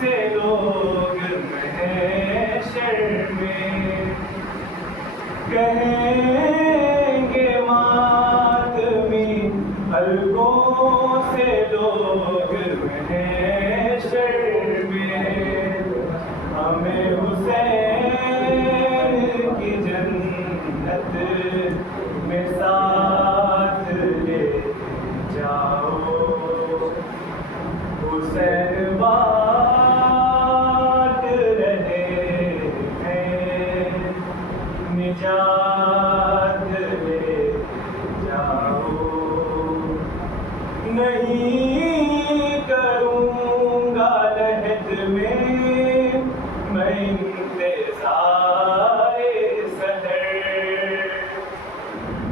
سے لوگ محشر میں کہیں گے ماتمی حلقوں سے لوگ محشر میں ہمیں حسین کی جنت میں ساتھ لے جاؤ حسین بات رہے ہیں نجات لے جاؤ نہیں کروں گا لحد میں انتظار سحر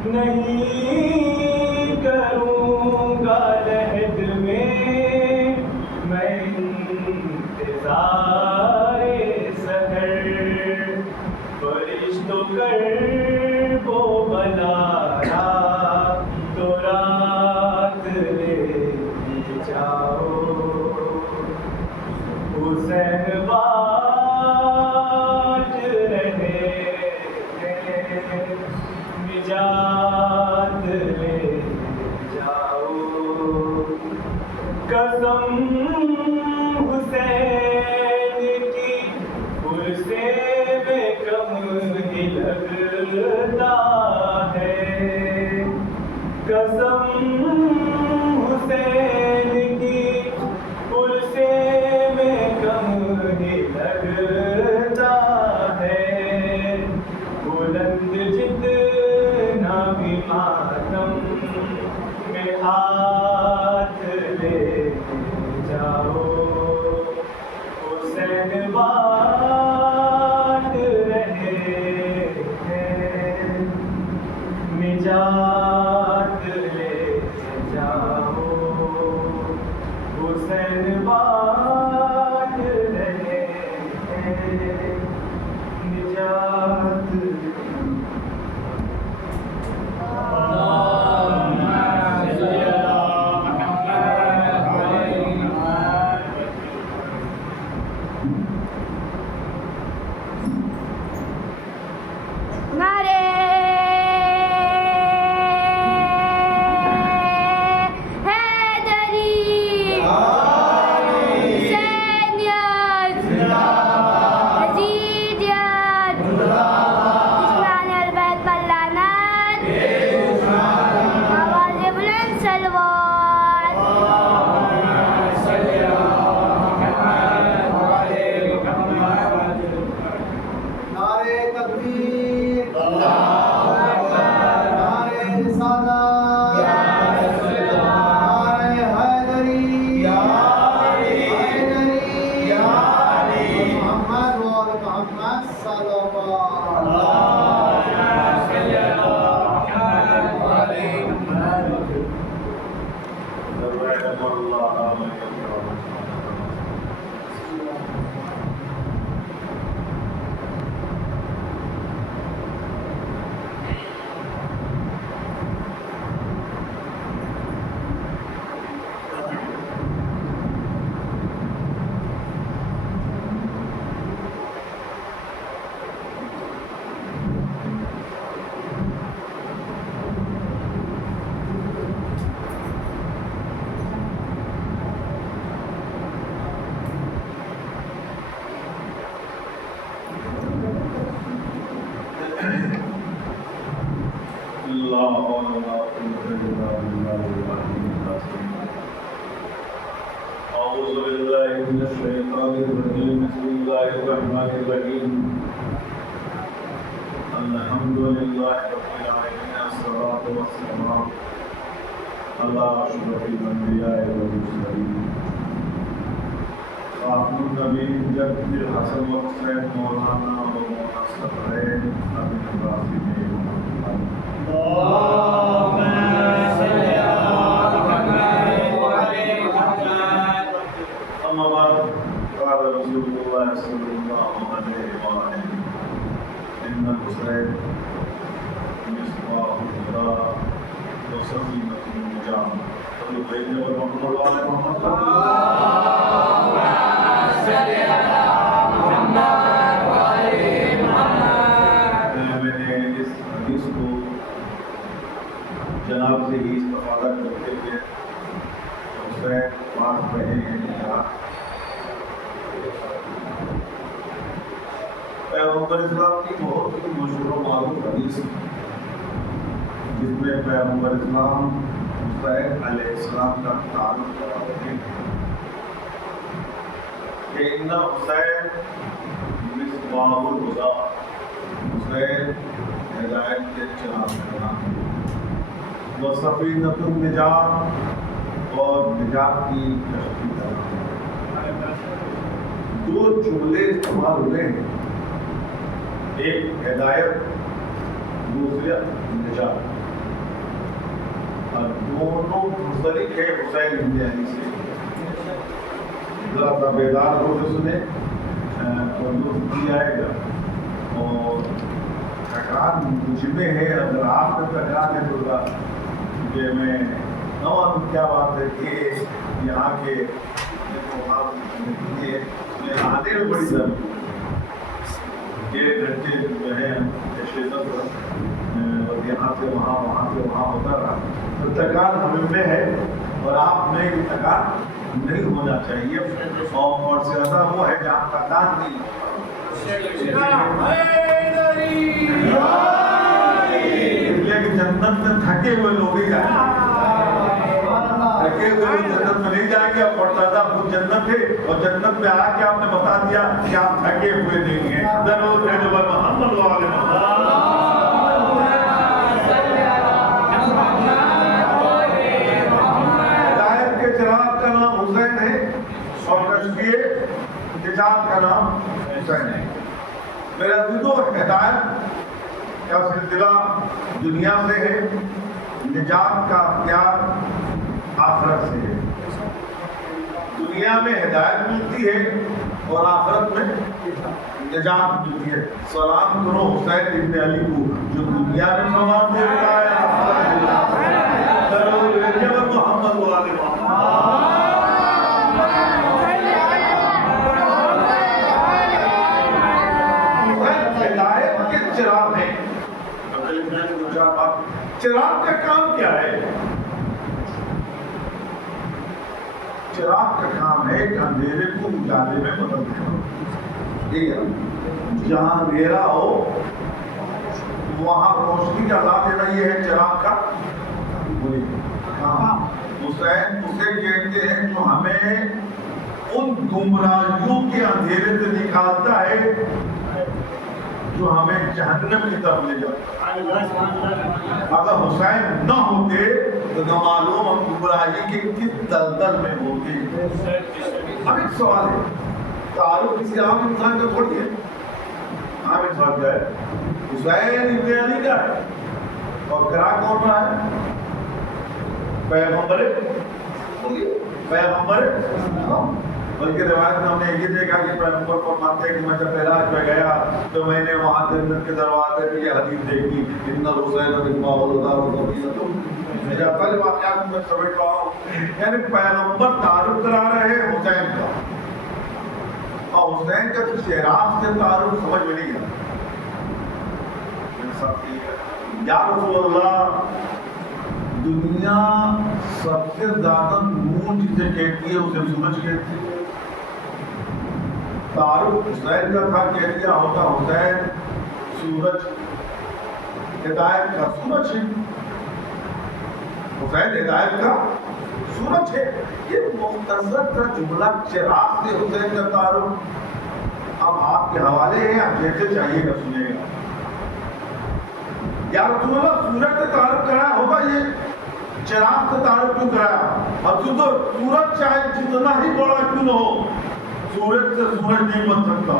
نہیں کروں گا لحد میں انتظار سحر فرشتوں کر وہ بلایا تو رات لے جاؤ حسین بات رہے نجات لے جاؤ قسم حسین کی پرسے میں کم ہی لگتا ہے قسم حسین کی پرسے میں کم ہی لگتا ہے بلند جتنا بھی ماتم میں ہاتھ لے جاؤ حسین بات رہے ہیں نجات لے جاؤ حسین بات رہے ہیں نجات أعوذ بالله من الشيطان الرجيم بسم الله الرحمن الرحيم الحمد لله رب العالمين الصلاة والسلام على أشرف الأنبياء والمرسلين خاتم النبي جد الحسن والحسين مولانا ومولانا الصدرين أبي القاسم اللهم صل على محمد وعلى محمد أما بعد قال رسول الله صلى الله عليه وسلم إن الحسين مصباح الهدى وسفينة النجاة فلبين ورحمة الله محمد سے ہی استفادہ کرتے ہوئے حسین بات رہے ہیں کہا پیغمبر اسلام کی بہت ہی مشہور و معروف حدیث جس میں پیغمبر اسلام حسین علیہ السلام کا تعارف کراتے ہیں کہ ان حسین مصباح الہدی، حسین ہدایت کے چراغ کا نام، وہ سفینۃ النجات اور نجات کی کشتی کا نام۔ دو جملے استعمال ہوئے ہیں، ایک ہدایت، دوسرا نجات، اور دونوں منسلک ہے حسین بن علی سے۔ ذرا سا بیدار ہو کے سنیں تو لطف بھی آئے گا۔ اور تھکان مجھ میں ہے، اگر آپ میں تھکان ہے تو کہ میں نہ معلوم کیا بات ہے کہ یہاں کے آنے میں بڑی ضرورت ڈیڑھ گھنٹے جو ہے اور یہاں سے وہاں وہاں سے وہاں ہوتا رہا، تو تھکان ہمیں میں ہے اور آپ میں بھی تھکان نہیں ہونا چاہیے، اور زیادہ وہ ہے جہاں تھکان نہیں ہوتا۔ جنت میں تھکے ہوئے لوگ ہی جائیں گے، تھکے ہوئے لوگ جنت میں نہیں جائیں گے۔ اب پڑھتا خود جنت ہے، اور جنت میں آ کے آپ نے بتا دیا کہ آپ تھکے ہوئے نہیں ہیں۔ ضرور ہے جو محمد ہدایت کے چراغ کا نام حسین ہے اور کشتی نجات کا نام حسین ہے۔ میرا عزیزو، ہدایت کا سلسلہ دنیا سے ہے، نجات کا اختیار آخرت سے ہے۔ دنیا میں ہدایت ملتی ہے اور آخرت میں نجات ملتی ہے۔ سلام کرو حسین ابن علی کو جو دنیا میں سلام دیتا ہے، محمد والے ہدایت کے چراغ ہیں۔ چراغ کا کام کیا ہے؟ چراغ کا کام ہے کہ اندھیرے کو اجالے میں بدل دینا۔ جہاں اندھیرا ہو وہاں روشنی کا لا دینا، یہ ہے چراغ کا کام۔ حسین اسے کہتے ہیں جو ہمیں ان گمراہیوں کے اندھیرے سے نکالتا ہے جو ہمیں جہنم کی طرف لے جاتا ہے۔ اگر حسین نہ ہوتے تو نہ معلوم ہم گمراہی کے کس دلدل میں ہوتے۔ اب ایک سوال ہے، تعارف کسی عام انسان کا تھوڑی ہے۔ عام انسان کا ہے، حسین ابن علی کا ہے، اور کرا کون رہا ہے؟ پیغمبر بلکہ روایت میں ہم نے یہ دیکھا کہ پیغمبر کو مانتے ہیں کہ میں جب معراج پہ گیا تو میں نے وہاں جنت کے دروازے پہ یہ حدیث دیکھی، ان الحسین مصباح الہدی و پہلے واقعات میں سمجھ رہا ہوں، یعنی پیغمبر تعارف کرا رہے ہیں حسین کا، اور حسین کا چراغ سے تعارف سمجھ میں نہیں گیا۔ یا رسول اللہ، دنیا سب سے زیادہ نور جسے کہتی ہے اسے سورج کہتی ہے۔ تعارف حسین کا تھا، کہہ دیا ہوتا حسین سورج، ہدایت کا سورج ہے، حسین ہدایت کا سورج ہے۔ یہ مختصر کا جملہ چراغ سے حسین کا تعارف اب آپ کے حوالے ہیں، آپ جیسے چاہیے گا سنیے گا۔ یا رسول اللہ، سورج سے تعارف کرایا ہوگا، یہ چراغ سے تعارف کیوں کرایا؟ اب تو سورج چاہے جتنا ہی بڑا کیوں نہ ہو، سورج سے سورج نہیں بن سکتا۔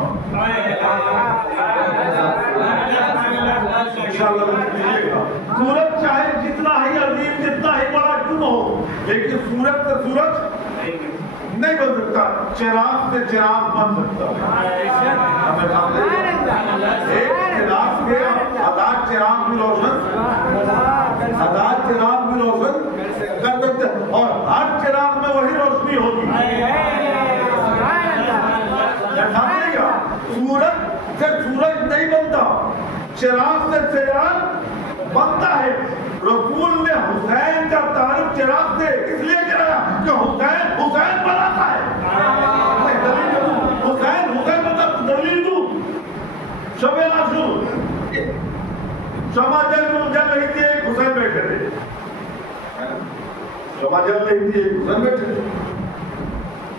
سورج چاہے جتنا ہی عظیم، جتنا ہی بڑا کیوں نہ ہو، لیکن سورج سے سورج نہیں بن سکتا، چراغ سے چراغ بن سکتا۔ ایک چراغ سے آزاد چراغ بھی روشن، آزاد چراغ بھی روشن کر سکتے، اور ہر چراغ میں وہی روشنی ہوگی۔ سورج سے سورج نہیں بنتا، چراغ سے چراغ بنتا ہے۔ رسول نے حسین کا تعارف چراغ سے اس لیے کرایا کہ حسین حسین بناتا ہے. حسین حسین مطلب دلیل دوں. شب عاشور شمع جل رہی تھی, ایک حسین بیٹھے تھے. شمع جل رہی تھی, ایک حسین بیٹھے تھے.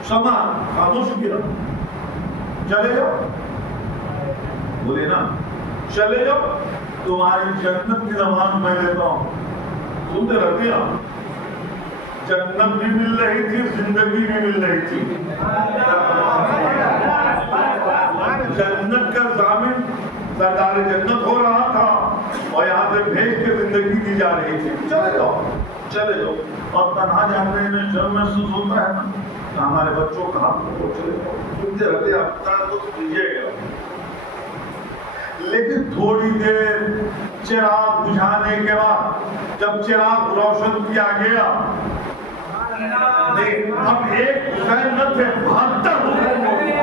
شمع خاموش کیا, چلے جاؤ, بولے نا چلے جاؤ, تمہاری جنت کی زمان میں لیتا ہوں. سنتے رہتے ہیں, جنت بھی مل رہی تھی, زندگی بھی مل رہی تھی. جنت کا ضامن سردار جنت ہو رہا تھا اور یہاں سے بھیج کے زندگی دی جا رہی تھی. چلے جاؤ چلے جاؤ. اور تنہا جانے میں شرم محسوس ہوتا ہے نا, ہمارے بچوں کا ہاتھ کو چلے جاؤ. سنتے رہتے آپ دیجیے گا. لیکن تھوڑی دیر چراغ بجھانے کے بعد جب چراغ روشن کیا گیا, اب ایک حسین نہ تھے, 72 حسین ہو گئے.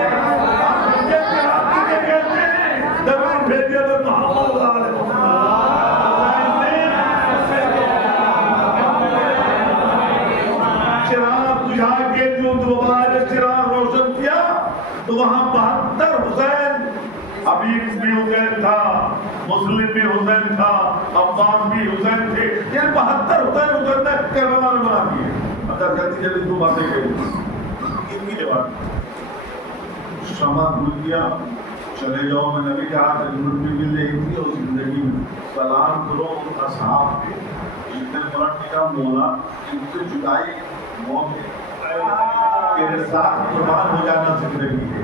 چراغ بجھا کے جو دوبارہ چراغ روشن کیا تو وہاں 72 حسین. حبیب بھی حسین تھا, مسلم بھی حسین تھا, عباس بھی حسین تھے. یہ 72 حسین نے کربلا میں بنا دیے. اچھا جلدی جلدی دو باتیں کہیں ان کی جواب. شمع بھول گیا, چلے جاؤ. میں نے بھی کہا کہ جنت بھی مل رہی تھی اور زندگی میں. سلام کرو ان اصحاب کے جن نے مرنے کا مولا, جن سے جدائی موت ہے, تیرے ساتھ قربان ہو جانا زندگی ہے.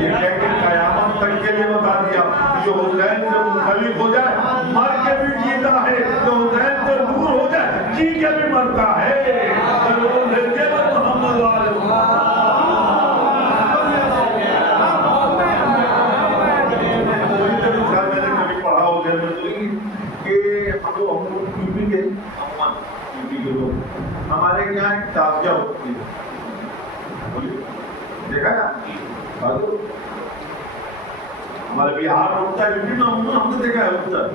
یہ کہہ کے قیامت تک کے لیے بتا دیا جو حسین سے منسلک ہو جائے مر کے بھی جیتا ہے, جو حسین سے دور ہو جائے جی کے بھی مرتا ہے. ہمارے یہاں ایک تازیہ ہوتی ہے, دیکھا نا, ہمارے بہار میں ہوتا ہے, یوپی میں ہم نے دیکھا ہے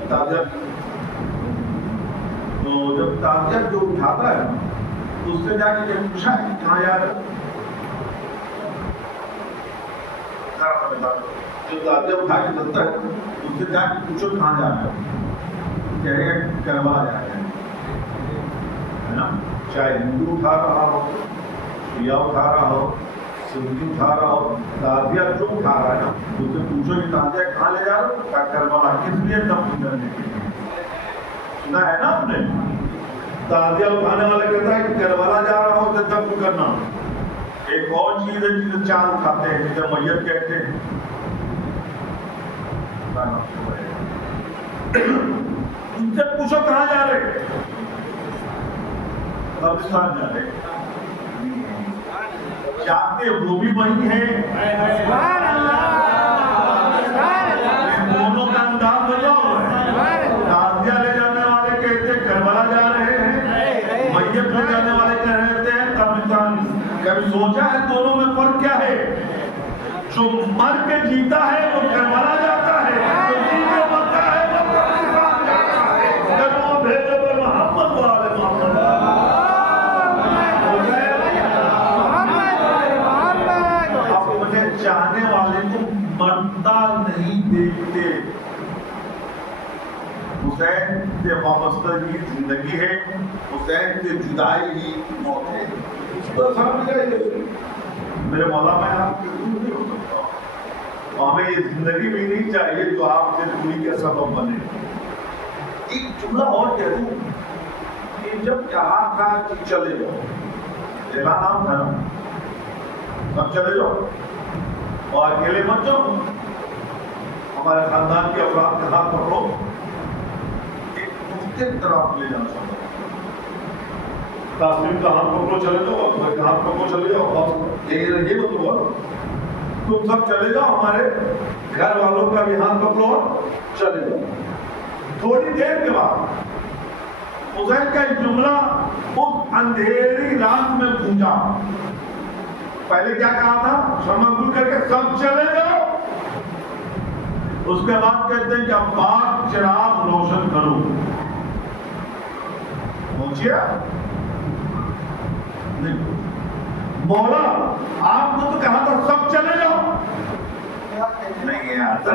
تازیہ. تو جب تازیہ جو اٹھاتا ہے تو اس سے جا کے جب پوچھا کہ کہاں یاد ہے, جو تازیہ اٹھا کے چلتا ہے اس سے جا کے پوچھو کہاں جا رہا ہے, کہے گا کربلا جا رہا ہے نا. چاہے ہندو اٹھا رہا ہو, شیعہ اٹھا رہا ہو, سنی اٹھا رہا ہو, تازیہ جو اٹھا رہا ہے نا اس سے پوچھو کہ تازیہ کہاں لے جا رہا ہو, کیا کربلا کس لیے دفن کرنے کے لیے. سنا ہے نا آپ نے, تازیہ اٹھانے والا کہتا ہے کہ کربلا جا رہا ہو تو دفن کرنا. ایک اور چیز ہے جسے چاند اٹھاتے ہیں, جسے میت کہتے ہیں. ان سے پوچھو کہاں جا رہے, پاکستان جا رہے. جاتے وہ بھی وہی ہے, دونوں کا انداز بدلا ہوا ہے. تازیہ لے جانے والے کہتے ہیں کربلا جا رہے ہیں, میت لے جانے والے کہتے ہیں قبرستان. کبھی سوچا ہے دونوں میں فرق کیا ہے؟ جو مر کے جیتا ہے وہ کربلا جاتا ہے, جو جی کے مرتا ہے وہ قبرستان جاتا ہے. جب وہ بھیجے پر محمد والے محمد اپنے چاہنے والے کو مرتا نہیں دیکھتے. حسین سے وابستگی زندگی ہے, حسین سے جدائی ہی موت ہے. میرے مولا میں آپ کے دور نہیں ہو سکتا, ہمیں یہ زندگی بھی نہیں چاہیے جو آپ سے دوری کا سبب بنے. ایک جملہ اور کہہ دوں کہ جب کہا تھا کہ چلے جاؤ, جگہ نام تھا نا, سب چلے جاؤ اور اکیلے مت جاؤ. ہمارے خاندان کے افراد کا ہاتھ پکڑو, ایک دوسرے کی طرف لے جانا چاہتا ہوں. تاسلیم کا ہاتھ پکڑو چلے جاؤ, اکبر کا ہاتھ پکڑو چلے جاؤ. یہ مطلب تم سب چلے جاؤ, ہمارے گھر والوں کا بھی ہاتھ پکڑو چلے جاؤ. تھوڑی دیر کے بعد حسین کا ایک جملہ اس اندھیری رات میں گونجا. پہلے کیا کہا تھا, شمع بھول کر کے سب چلے جاؤ. اس کے بعد کہتے ہیں کہ اب بات چراغ روشن کرو. پوچھیا نہیں، مولا آپ نے تو کہا تھا سب چلے جاؤ، نہیں آپ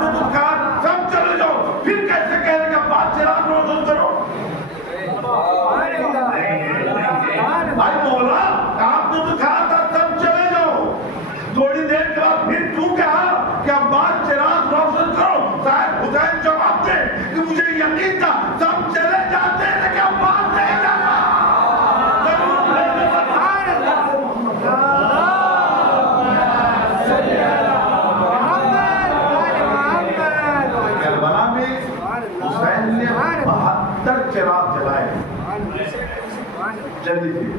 نے تو کہا سب چلے جاؤ، پھر کیسے کہہ رہے کہ بات چراغ روشن کرو؟ بھائی مولا آپ نے تو کہا تھا سب چلے جاؤ، تھوڑی دیر کے بعد پھر کیوں کہا کہ اب بات چراغ روشن کرو؟ صاحب حسین جواب دے کہ مجھے یقین تھا سب چلے جاتے لیکن اب بات نہیں جاتا۔ کربلا میں حسین نے 72 چراغ جلائے، جلدی تھی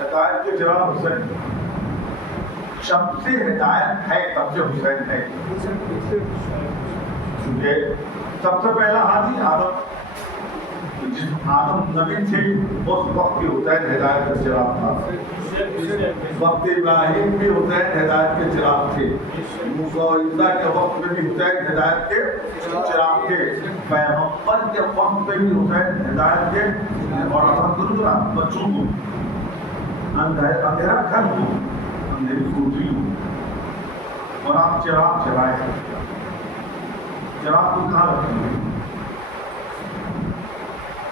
ہدایت کے چراغ حسین، جب سے ہدایت ہے تب سے حسین ہے، کیونکہ سب سے پہلا ہادی آدم، جس آدم نبی تھے اس وقت بھی حسین ہدایت کا چراغ تھا، وقت ابراہیم بھی حسین ہدایت کے چراغ تھے، موسیٰ و عیسیٰ کے وقت میں بھی حسین ہدایت کے چراغ تھے، پیغمبر کے وقت میں بھی حسین ہدایت کے، اور الحمدللہ بچوں کو اندھیرا گھر ہو، اندھیری کوٹری ہو، اور آپ چراغ جلائے، چراغ کو کہاں رکھیں گے؟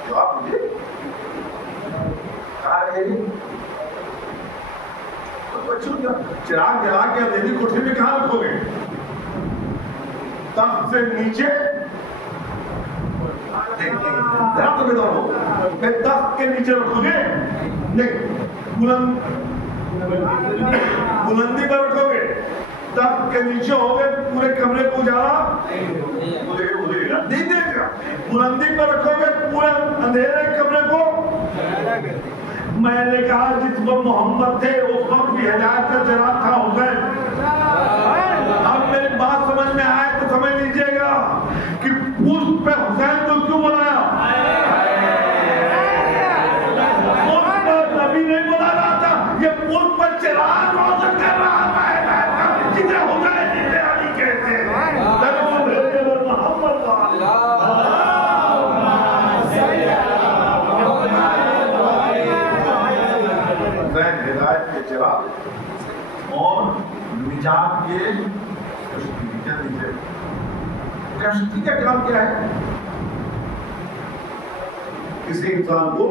جو آپ مجھے کہا رہے ہیں چراغ جلا کے اندھیری کوٹری میں کہاں رکھو گے؟ تخت سے نیچے درخت پہ دور ہو، پھر تخت کے نیچے رکھو گے؟ نہیں، بلندی پر رکھو گے، تخت کے نیچے ہو گئے، پورے کمرے کو اجالا نہیں دے گا، بلندی پر رکھو گے پورے اندھیرے کمرے کو۔ میں نے کہا جس وقت محمد تھے اس وقت بھی ہدایت کا چراغ تھا حسین۔ اب میری بات سمجھ میں آئے تو سمجھ لیجئے گا کہ اس پہ حسین کو کیوں بنایا؟ اس پر نبی نہیں بنا رہا تھا، یہ پل پر چراغ روشن کر رہا تھا ہدایت کا، جسے حسین جسے علی کہتے ہیں۔ ہدایت کے چراغ اور نجات کے کشتی کا کام کیا ہے؟ کسی انسان کو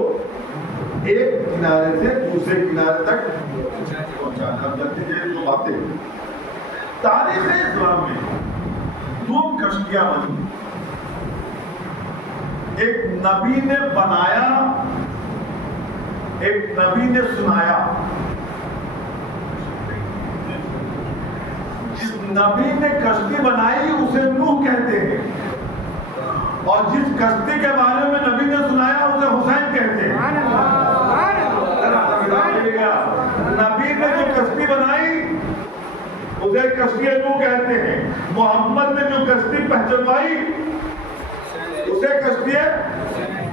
ایک کنارے سے دوسرے کنارے تک پہنچانا۔ ہم جانتے ہیں جو باتیں تاریخ اسلام میں 2 کشتیاں بنی، ایک نبی نے بنایا، ایک نبی نے سنایا۔ جس نبی نے کشتی بنائی اسے نوح کہتے ہیں، اور جس کشتی کے بارے میں نبی نے سنایا اسے حسین کہتے ہیں۔ نبی نے جو کشتی بنائی اسے کشتی نوح کہتے ہیں، محمد نے جو کشتی پہچنوائی اسے کشتی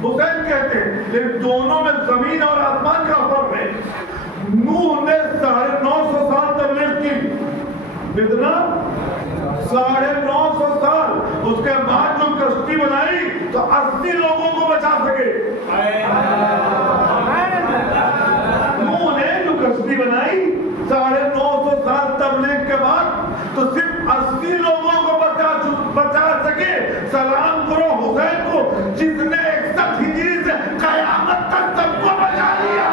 حسین کہتے ہیں۔ لیکن دونوں میں زمین اور آسمان کا فرق ہے۔ نوح نے 950 سال تبلیغ کی، کتنا؟ 950 سال۔ اس کے بعد جو کشتی بنائی تو 80 لوگوں کو بچا سکے۔ نوح نے جو کشتی بنائی 950 سال تبلیغ کے بعد تو صرف 80 لوگوں کو بچا سکے۔ سلام کرو حسین کو جس نے 61 ہجری سے قیامت تک سب کو بچا لیا۔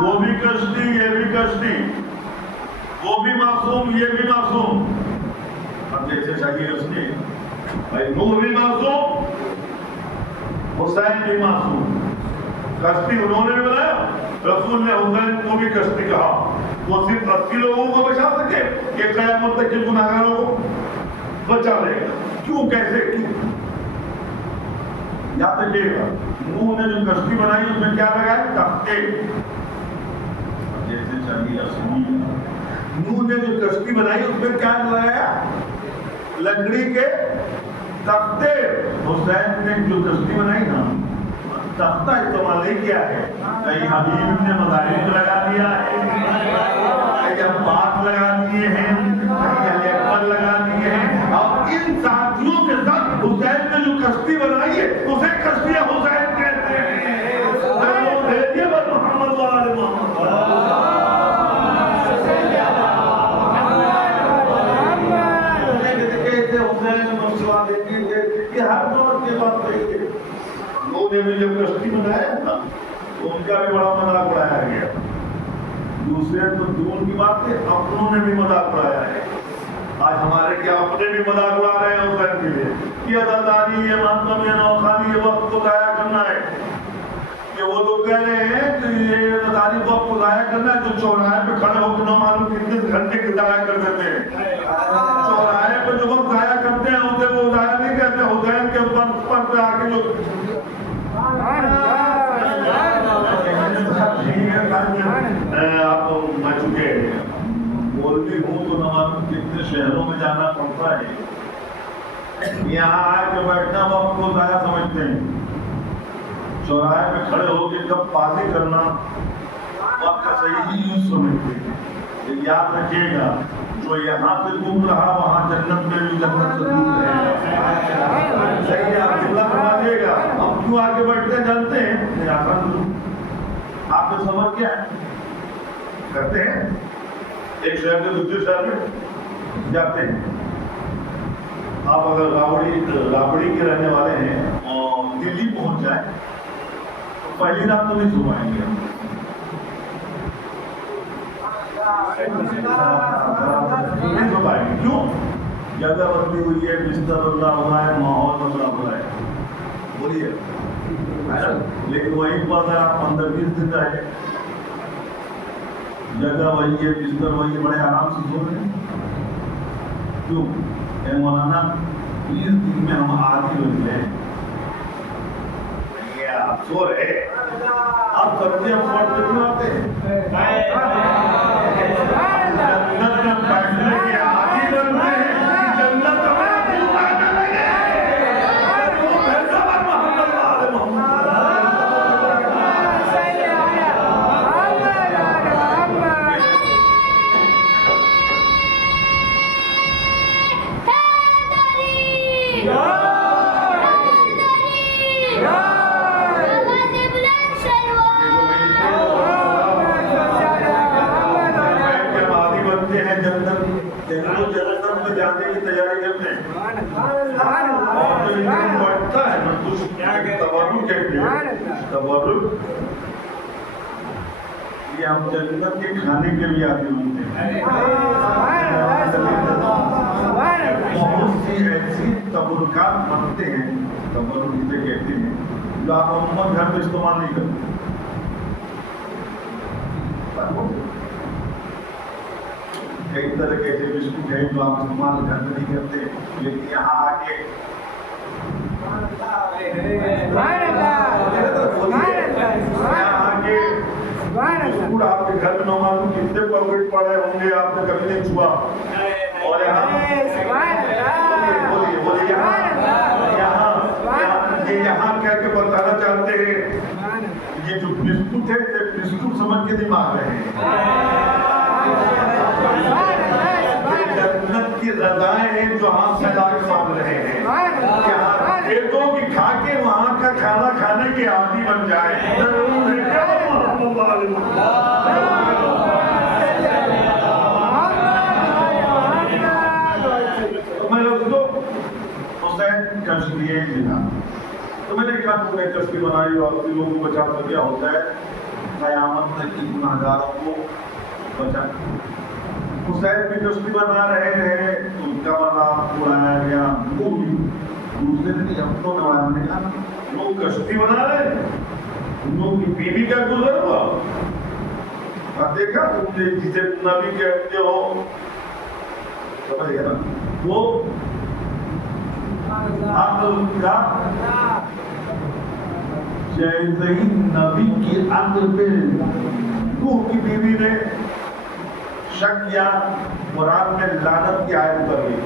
وہ بھی کشتی یہ بھی کشتی، وہ بھی معصوم یہ بھی معصوم۔ اب جیسے شاہی رسمی بھائی نوح بھی معصوم، حسین بھی معصوم۔ کشتی انہوں نے بھی بنایا، رسول نے حسین کو بھی کشتی کہا۔ وہ صرف 80 لوگوں کو بچا سکے، یہ قیامت تک کے گناہگاروں کو بچا لے گا۔ کیوں؟ کیسے؟ کیوں؟ یاد رکھیے گا نوح نے جو کشتی بنائی اس میں کیا لگایا؟ تختے۔ جیسے چاہیے نوح نے جو کشتی بنائی اس میں کیا لگایا؟ لکڑی کے تختے۔ حسین نے جو کشتی بنائی نا تختہ استعمال نہیں کیا ہے، کئی حبیب نے مظاہر لگا دیا ہے، کئی عباس لگا دیے ہیں، کئی علی اکبر لگا دیے ہیں، اور ان ساتھیوں کے ساتھ حسین نے جو کشتی بنائی ہے اسے کشتی حسین کہتے ہیں۔ محمد وآل محمد یہ ہر دور کے بعد لوگوں نے بھی جب کشتی بنایا تھا تو ان کا بھی بڑا مذاق اڑایا گیا، دوسرے تو دور کی بات ہے، اپنوں نے بھی مذاق اڑایا ہے۔ آج ہمارے کیا اپنے بھی مذاق اڑا رہے ہیں حسین کے لیے، یہ اداداری، یہ ماتم، یہ نوخانی، یہ وقت کو ضائع کرنا ہے۔ کہ وہ لوگ کہہ رہے ہیں کہ یہ اداداری وقت کو ضائع کرنا ہے، جو چوراہے پہ کھڑے ہو کے نہ معلوم کتنے گھنٹے کی ضائع کر دیتے ہیں۔ چوراہے پہ جو وقت ضائع کرتے ہیں اسے وہ ضائع نہیں کہتے، حسین کے پر پہ آ کے جو آپ میں چکے بولتی ہوں تو نہ معلوم کتنے شہروں میں جانا پڑتا ہے، یہاں آ کے بیٹھنا وقت کو ضائع سمجھتے ہیں، چوراہے پہ کھڑے ہو کے کب باتیں کرنا وقت کا صحیح یوز سمجھتے ہیں۔ یاد رکھیے گا جو یہاں سے دور رہا وہاں جنت میں بھی جنت سے دور رہے گا، صحیح ہے، آپ جملہ سمجھیے گا۔ ہم کیوں آگے بڑھتے ہیں جانتے ہیں، آپ کا سفر کیا ہے کرتے ہیں، ایک شہر سے دوسرے شہر میں جاتے ہیں۔ آپ اگر رابڑی کے رہنے والے ہیں اور دلی پہنچ جائیں تو پہلی رات تو نہیں سو پائیں گے، نہیں سو پائیں گے، کیوں؟ جگہ بدلی ہوئی ہے، بستر بدلا ہوا ہے، ماحول بدلا ہوا ہے، بولیے۔ لیکن وہیں پر اگر آپ 15-20 دن رہے، جگہ وہی ہے، بستر وہی ہے، بڑے آرام سے سو رہے ہیں، کیوں؟ اے مولانا 20 دن میں ہم عادی بن گئے، آپ سو رہے، آپ سبزی ہم پڑھتے کیوں آتے ہیں؟ جنت میں بیٹھنے کے عادی بنتے ہیں، جنت ہمیں دل آنے لگے، وہ بہتر محمد وآل محمد۔ جانے کی تیاری کرتے ہیں اور جو انسان بڑھتا ہے نا تو تبرک کہتے ہیں، تبرک یہ ہم جنت کے کھانے کے بھی عادی ہوتے ہیں۔ بہت سی ایسی تبرکات بنتے ہیں، تبرک جسے کہتے ہیں، جو آپ عموماً گھر میں استعمال نہیں کرتے۔ کئی طرح کے ایسے بسکٹ ہیں جو آپ استعمال گھر میں نہیں کرتے، لیکن یہاں آ کے بسکٹ آپ کے گھر میں نہ معلوم کتنے پاکٹ پڑے ہوں گے، آپ نے کبھی نہیں چھوا، اور یہاں کہہ کے بتانا چاہتے ہیں یہ جو بسکٹ ہے یہ بسکٹ سمجھ کے نہیں مار رہے ہیں، جنت کی غذائیں ہیں جو ہم سلاک مانگ رہے ہیں، یہاں کھیتوں کی کھا کے وہاں کا کھانا کھانے کے عادی بن جائے۔ میں دوستوں حسین کشتی جنا تو میں نے کہا تم نے کشتی بنائی اور لوگوں کو بچا کر کیا ہوتا ہے، قیامت تک کی گناہگاروں کو بچا۔ حسین بھی کشتی بنا رہے ہیں، ان کا مذاق اڑایا گیا، وہ بھی دوسرے دن اپنوں نے اڑایا، نے کہا لوگ کشتی بنا رہے ہیں، ان لوگوں کی بیوی کا گزر ہوا، اور دیکھا تم نے جسے نبی کہتے ہو، سمجھ گیا نا، وہ عقل کا جیسے ہی نبی کی عقل پہ نوح کی بیوی نے شک یا قرآن میں لعنت کی آیت کر لی،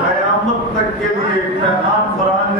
قیامت تک کے لیے پیغام قرآن نے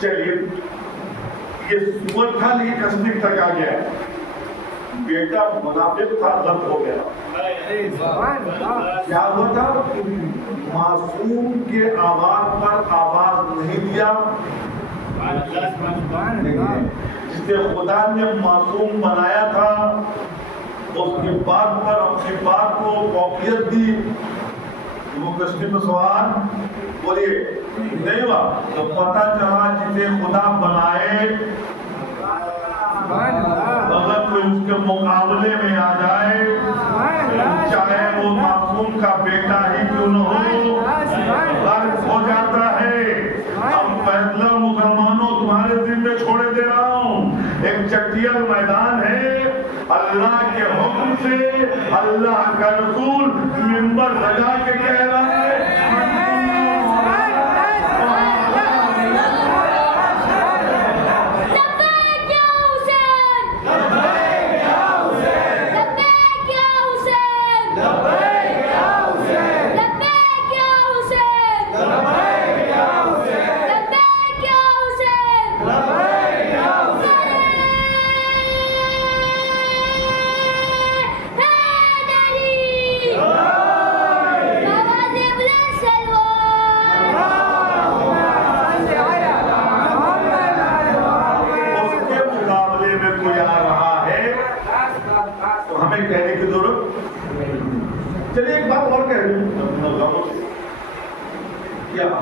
چلیے یہ سور تھا لیکن کشمیر تک آ گیا، بیٹا منافق تھا غلط ہو گیا. کیا ہوا تھا؟ معصوم کے آواز پر آواز نہیں دیا. جسے خدا نے معصوم بنایا تھا اس کی بات پر اپنی بات کو فوقیت دی. وہ کشتی پر سوار بولیے نہیں ہوا تو پتا چلا جسے خدا بنائے اگر کوئی اس کے مقابلے میں آ جائے چاہے وہ معصوم کا بیٹا ہی کیوں نہ ہو غرق ہو جاتا ہے. اب فیصلہ مسلمانوں تمہارے دل میں چھوڑے دے رہا ہوں. ایک چٹیل میدان ہے، اللہ کے حکم سے اللہ کا رسول منبر لگا کے کہہ رہا ہے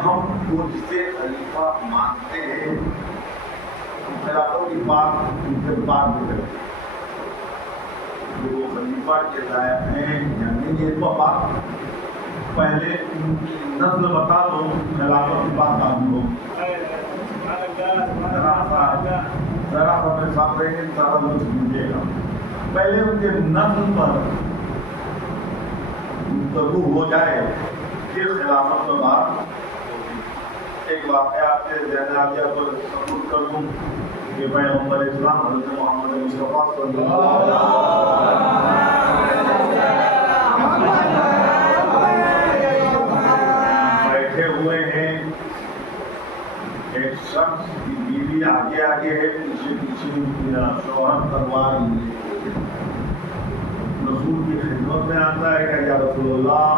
ہم وہ جسے خلیفہ مانتے ہیں خلافت کی بات ان سے بات بھی کرتے ہیں. وہ خلیفہ کے لائق ہیں یا نہیں یہ تو بات پہلے ان کی نسل بتا دو، خلافت کی بات آپ لوگ ذرا اپنے ساتھ رہیں گے سارا لوگ سمجھے گا. پہلے ان کے نسل پر گفتگو ہو جائے پھر خلافت پر بات. ایک واقعہ آپ کے ذہن آگیا پر سبوت کر دوں کہ پیغمبر اسلام حضرت محمد مصطفیٰ صلی اللہ علیہ وسلم بیٹھے ہوئے ہیں. ایک شخص کی بیوی آگے آگے ہے، پیچھے پیچھے شوہر تلوار لیے رسول کی خدمت میں آتا ہے کہ یا رسول اللہ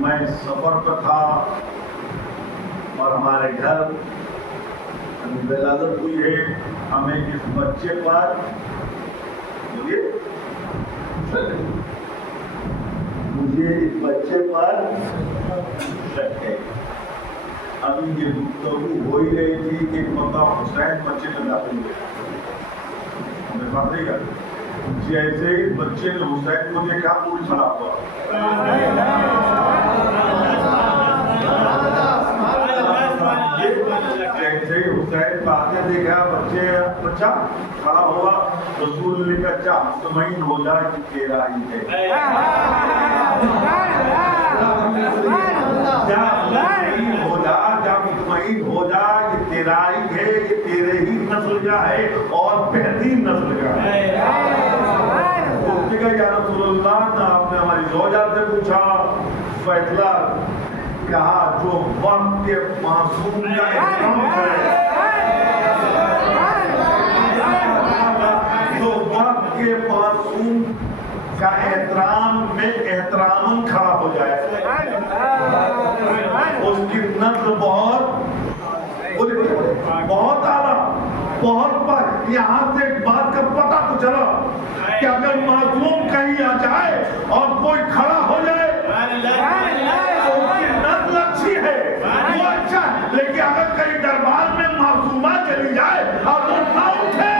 میں سفر پہ تھا اور ہمارے گھر ولادت ہوئی ہے، ہمیں اس بچے پر مجھے اس بچے پر شک ہے. ابھی یہ گفتگو ہو ہی رہی تھی کہ مطلب حسین بچے میں داخل ہوئے. ہمیں بات نہیں کرتے جیسے اس بچے نے حسین کو دیکھا پوری خراب ہوا. جیسے حسین باتیں دیکھا بچہ کھڑا ہوا رسول نے کہا جا مطمئن ہو جائے کہ تیرا ہی ہے. جا مطمئن ہو جا کہ تیرا ہی ہے، یہ تیرے ہی نسل کا ہے اور بہترین نسل کا ہے. یا رسول اللہ نے آپ نے ہماری زوجہ سے پوچھا فیصلہ کہا جو وقت کے معصوم کا احترام ہے، جو وقت کے معصوم کا احترام میں احترام کھڑا ہو جائے اس کی نسل بہت اعلیٰ بہت پر. یہاں سے ایک بات کا پتہ تو چلا کہ اگر معصوم کہیں آ جائے اور کوئی کھڑا ہو جائے تو اس کی نسل اچھی ہے، وہ اچھا ہے. لیکن اگر کہیں دربار میں معصومہ چلی جائے اور وہ نہ اٹھے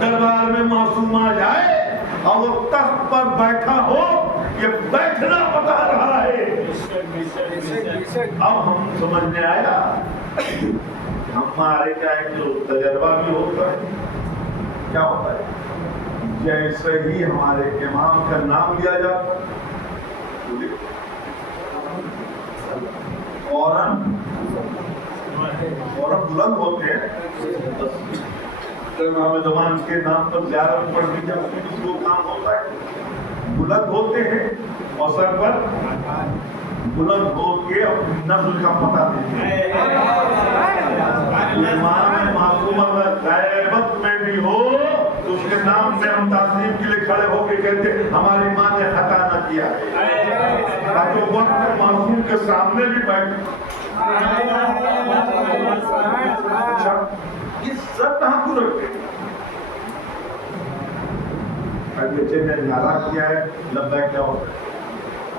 دربار میں معصوم آ جائے اور وہ تخت پر بیٹھا ہو، یہ بیٹھنا بتا رہا ہے. اب ہم سمجھ میں آیا ہمارے کیا ایک جو تجربہ بھی ہوتا ہے کیا ہوتا ہے جیسے ہی ہمارے امام کا نام لیا جاتا فوراً بلند ہوتے ہیں امام زمان کے نام پر زیارت پڑھنے جب کسی کو کام ہوتا ہے بلند ہوتے ہیں اور سر پر بلند ہو کے اپنی نسل کا پتہ دیتے ہیں. امام معصوم اگر غیبت میں بھی ہو تو اس کے نام سے ہم تعظیم کے لیے کھڑے ہو کے کہتے ہیں ہماری ماں نے خطا نہ کیا ہے. جو وقت معصوم کے سامنے بھی بیٹھ یہ سب کہاں کو رکھتے ہیں. بچے نے نعرہ کیا ہے لبیک کیا ہوتا ہے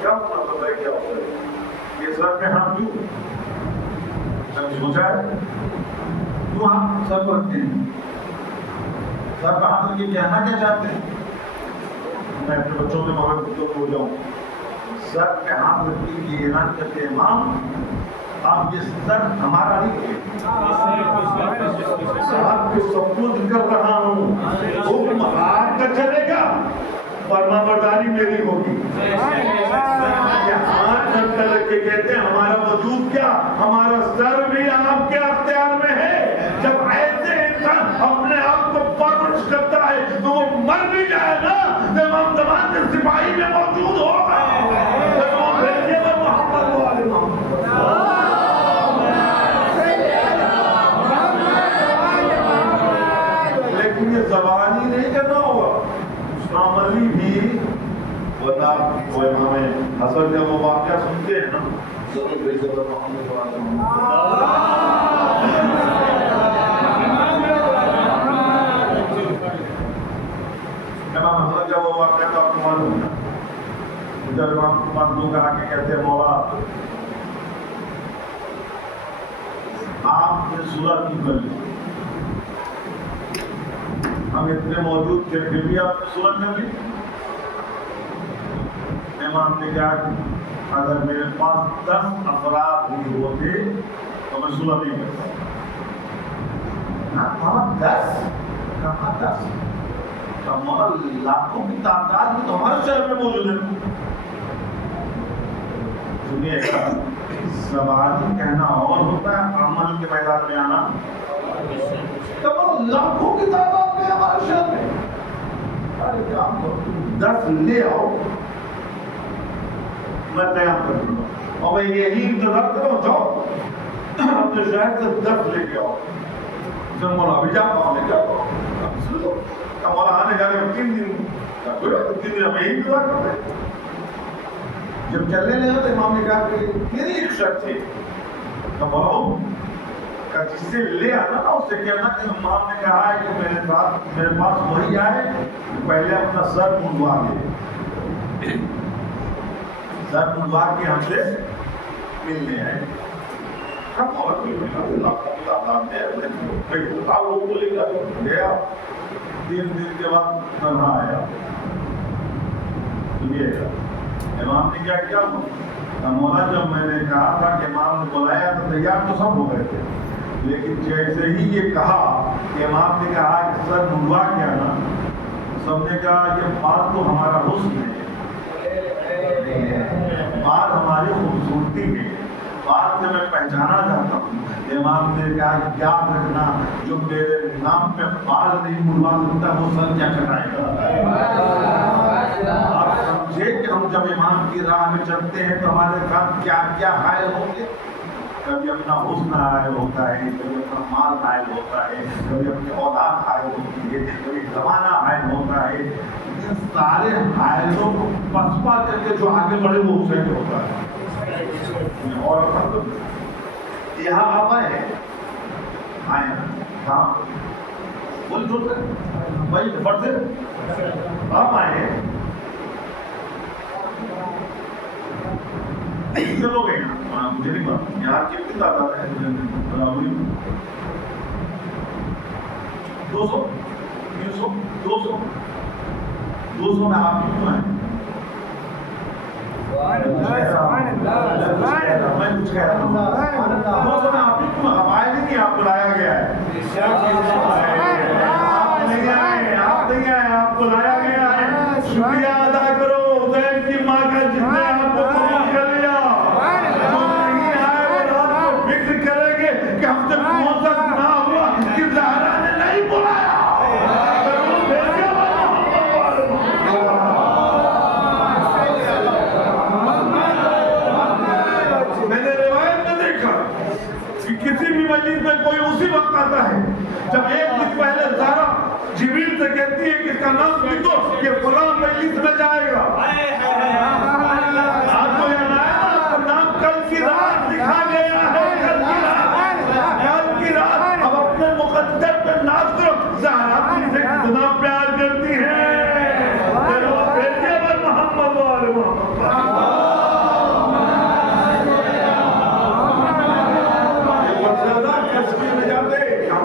کیا ہوتا لبیک کیا ہوتا ہے یہ سر میں ہم کیوں سوچا ہے کیوں آپ سر پر رکھتے ہیں سر پر ہاتھ رکھ کے کہنا کیا چاہتے ہیں. میں اپنے بچوں کے مگر ہو جاؤں سر پہ ہاتھ رکھ کے یہ اعلان کرتے ہیں امام آپ یہ سر ہمارا نہیں آپ کے سب کچھ کر رہا ہوں حکم آپ کا چلے گا فرما برداری میری ہوگی. ہاتھ کر کے کہتے ہیں ہمارا وجود کیا ہمارا سر بھی آپ کے اختیار میں ہے. جب ایسے انسان اپنے آپ کو پرورش کرتا ہے تو وہ مر بھی جائے نا تو امام زمان کے سپاہی میں موجود ہوگا. لیکن یہ زبانی نہیں کرنا ہوگا عملی بھی ورنہ وہ امام حسن جب وہ واقعہ سنتے ہیں نا ضرور بھیج دیتا محمد صلی اللہ علیہ وسلم امام حسن جب وہ واقعہ تو آپ کو معلوم ہے جب امام مخدوم کا آگے کہتے ہیں مولا آپ نے صورت کیوں کر لی ہم اتنے موجود تھے پھر بھی آپ نے صورت کر لی. امام نے کہا اگر میرے پاس 10 افراد بھی ہوتے تو میں صورت نہیں کرتا. کہاں 10 کہاں 10 ہمارا لاکھوں کی تعداد میں تو ہمارے شہر میں موجود ہے. سنیے گا زبانی کہنا اور ہوتا ہے عمل کے میدان میں آنا لاکھوں کی تعداد میں ہمارے شہر میں. ارے کیا 10 لے آؤ میں قیام کر دوں گا اور میں یہی انتظار کروں جاؤ اپنے شہر سے 10 لے کے آؤ. جب مولا بھی جاتا ہوں لے کے آتا مولا آنے جانے میں 3 دن ہمیں یہی انتظار کرتے ہیں. جب چلنے لگا تو امام نے کہا کہ میری ایک شرط ہے جس سے لے آنا نا اس سے کہنا کہ امام نے کہا ہے کہ میرے پاس وہی آئے پہلے اپنا سر منڈوا لے سر منڈوا کے ہم سے ملنے آئے. ہم اور گیا 3 دن کے بعد تنہا آیا. سنیے گا امام نے کیا کیا مولا جب میں نے کہا تھا کہ امام نے بلایا تو تیار تو سب ہو گئے تھے لیکن جیسے ہی یہ کہا کہ امام نے کہا کہ سر منڈوا کیا نا سب نے کہا یہ بات تو ہمارا حسن ہے بات ہماری خوبصورتی ہے بات سے میں پہچانا چاہتا ہوں. امام نے کہا کہ یاد رکھنا جو میرے نام پہ بال نہیں منڈوا سکتا وہ سر کیا کرائے گا. آپ سمجھے کہ ہم جب امام کی راہ میں چلتے ہیں تو ہمارے ساتھ کیا کیا حائل ہوں گے. کبھی اپنا حسن حائل ہوتا ہے کبھی اپنا مال حائل ہوتا ہے کبھی اپنی اولاد حائل ہوتی ہے کبھی زمانہ حائل ہوتا ہے. ان سارے حائلوں کو پسپا کر کے جو آگے بڑھے وہ حسین ہوتا ہے. اور یہاں آپ آئے ہیں کہاں بول چھوڑتے بھائی بڑھتے آپ آئے ہیں کتنے لوگ ہیں مجھے نہیں پتا یہاں کتنی تعداد ہے 200 300 200 میں آپ کتنا ہیں میں کچھ کہہ رہا ہوں آپ آئے نہیں آپ بلایا گیا ہے آپ نہیں آئے آپ بلایا گیا ہے. شکریہ ادا کرو حسین کی ماں کا جس نے آپ کو قبول کر لیا. جو نہیں آئے وہ رات کو فکر کریں گے کہ ہم سے پہنچ نہ ہوا کہ زہرا نے نہیں بلایا. کسی بھی مجلس میں کوئی اسی وقت آتا ہے جب ایک دن پہلے زہرا جبریل سے کہتی ہے کہ اس کا نام لکھو یہ فلاں مجلس میں جائے گا. آپ کو یاد آیا نا آپ کا نام کل کی رات لکھا گیا ہے. کل کی رات اب اپنے مقدر پہ ناز کرو. زہرا تم سے کتنا پیار کرتی ہے. محمد والے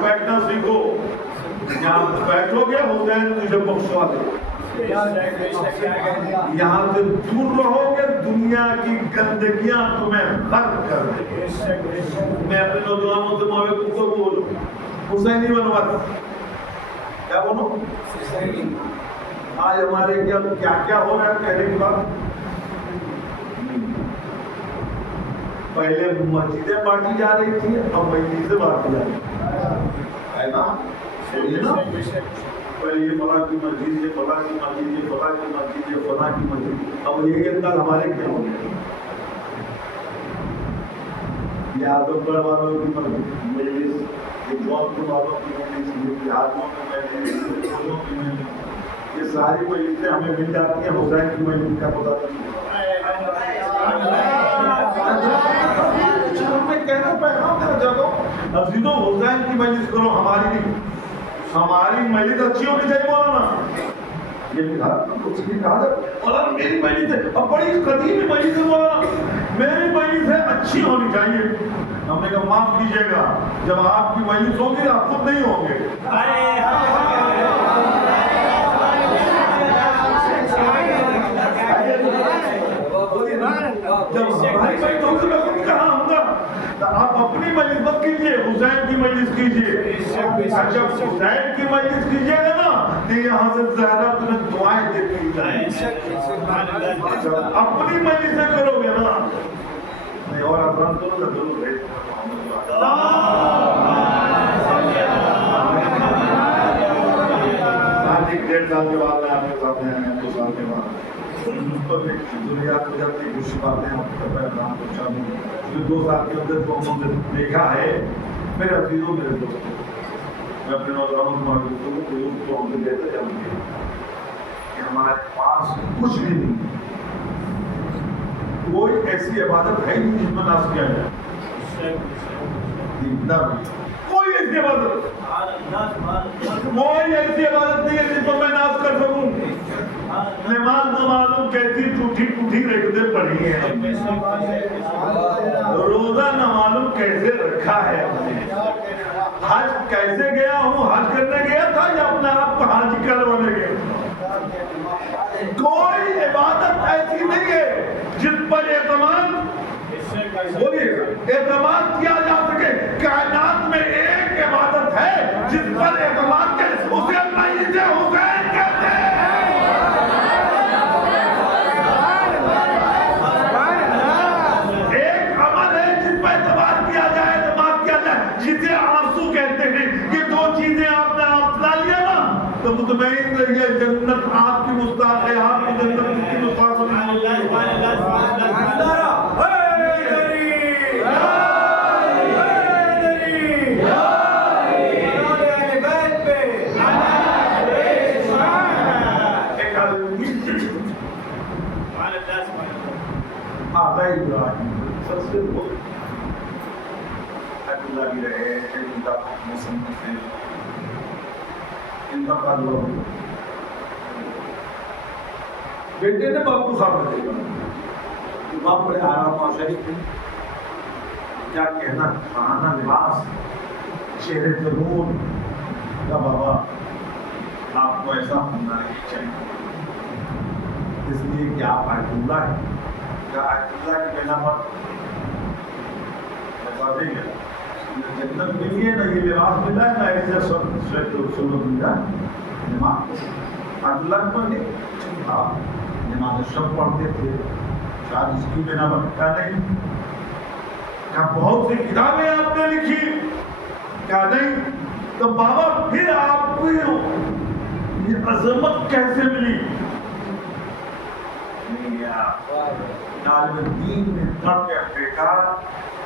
بیٹھنا سیکھو. یہاں بیٹھو گے حسین تجھے بخشوا دے. یہاں سے دور رہو گے دنیا کی گندگیاں تمہیں غرق کر دیں گے. میں اپنے نوجوانوں سے موقع کو بولوں حسینی بنو. کیا بولوں آج ہمارے کیا کیا ہو رہا ہے. کہنے کے بعد پہلے مسجدیں بانٹی جا رہی تھی اب مسجدیں بانٹی جا رہی ہے نا. پہلے یہ فلاں کی مسجد یہ فلاں کی مسجد یہ فلاں کی مسجد یہ فلاں کی مسجد. اب یہ اندر ہمارے کیا ہو گیا. یہ آدم گڑھ والوں کی مسجد یہ جوابپور والوں کی مسجد یہ دیہاتوں میں یہ ساری مجلسیں ہمیں مل جاتی ہیں. حسین کی مجلس کا پتہ میں کہنا پیغام دینا چاہتا ہوں عزیزوں حسین کی مجلس کرو. ہماری نہیں ہماری مجلس اچھی ہونی چاہیے. بولا نا یہ کہا میری مجلس ہے اب بڑی قدیمی مجلس ہے. بولا میری مجلس ہے اچھی ہونی چاہیے. ہم نے کہا معاف کیجیے گا جب آپ کی مجلس ہوگی آپ خود نہیں ہوں گے. جب ہماری مجلس ہوگی میں خود کہاں ہوں گا. آپ اپنی مجلس مت کیجیے حسین کی مجلس کیجیے. جب حسین کی مجلس کیجیے گا نا تو یہاں سے زہرا تمہیں دعائیں دیتی جائیں. اپنی مجلس سے کرو گے نا نہیں اور افراد کرو گا ضرور ہے. ایک 1.5 سال کے بعد میں آپ کے ساتھ ہیں 2 سال کے بعد ضروریات ہو جاتی ہے. کچھ باتیں آپ کو پیغام پہنچا دوں. 2 سال کے اندر جو ہم نے دیکھا ہے میرے عزیزوں میرے دوستوں میں اپنے نوجوانوں کو ہم نے دیتے جاؤں گے کہ ہمارے پاس کچھ بھی نہیں. کوئی ایسی عبادت ہے نہیں جس میں ناز کیا جائے. کوئی ایسی عبادت نہیں ہے جس پر میں ناز کر سکوں. نماز نہ معلوم کیسی ٹوٹی رکھتے پڑھی ہیں. روزہ نہ معلوم کیسے رکھا ہے. حج کیسے گیا ہوں. حج کرنے گیا تھا یا اپنے آپ کو حج کروانے گیا. کوئی عبادت ایسی نہیں ہے جس پر اعتماد کیا جا سکے. کائنات میں ایک عبادت ہے جس پر اعتماد کے اسے مجلس حسین کہتے ہیں. ایک عمل ہے جس پر اعتماد کیا جائے جسے آنسو کہتے ہیں. یہ 2 چیزیں آپ نے اپنا لیا نا تو مطمئن رہیے جنت آپ کی مستحق ہے. آپ کی جنت کی مستحق ہے. سب سے اللہ بھی رہے انتقال ہوا. بیٹے نے باپ کو خواب رکھے گا. باپ بڑے آرام اور شریف تھے. کیا کہنا کھانا لباس چہرے سے نور کا. بابا آپ کو ایسا ہونا نہیں چاہیے اس لیے کہ آپ آیت اللہ ہے. کیا آیت اللہ کی بنا پر جنت ملی ہے نا یہ لباس ملا ہے نا ایسے سنت ملا نماز اللہ پڑھے. آپ نماز شب پڑھتے تھے شاید اس کی بنا پر کیا نہیں. کیا بہت سی کتابیں آپ نے لکھی کیا نہیں. تو بابا پھر آپ کو یہ عظمت کیسے ملی. طالب دین نے پڑھ کے بیٹا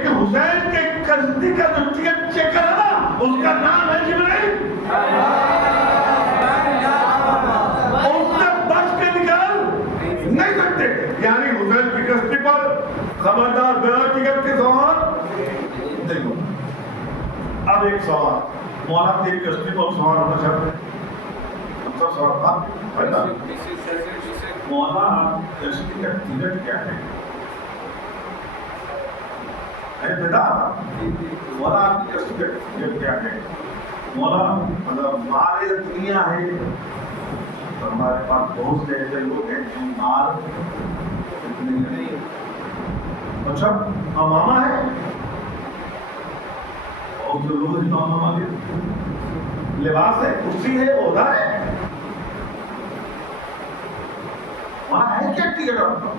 لیکن حسین کے کشتی کا جو ٹکٹ چیک کرا نا اس کا نام ہے جبرائیل. اس سے بچ کے نکل نہیں سکتے. یعنی حسین کی کشتی پر خبردار بنا ٹکٹ کے سوال دیکھو. اب ایک سوال, مولانا تیری کشتی پر سوال ہونا چاہتے ہیں, ہم سب سوال ہے نا, مولانا کشتی کا ٹکٹ کیا ہے؟ مولا آپ کی کشتی کا ٹکٹ کیا ہے؟ مولا مطلب مال دنیا ہے, ہمارے پاس بہت سے ایسے لوگ ہیں جو مال نہیں. اچھا امامہ ہے, اور جو لوگ امامہ کے لباس ہے, کرسی ہے, عہدہ ہے, وہاں ہے کیا ٹکٹ آپ کا؟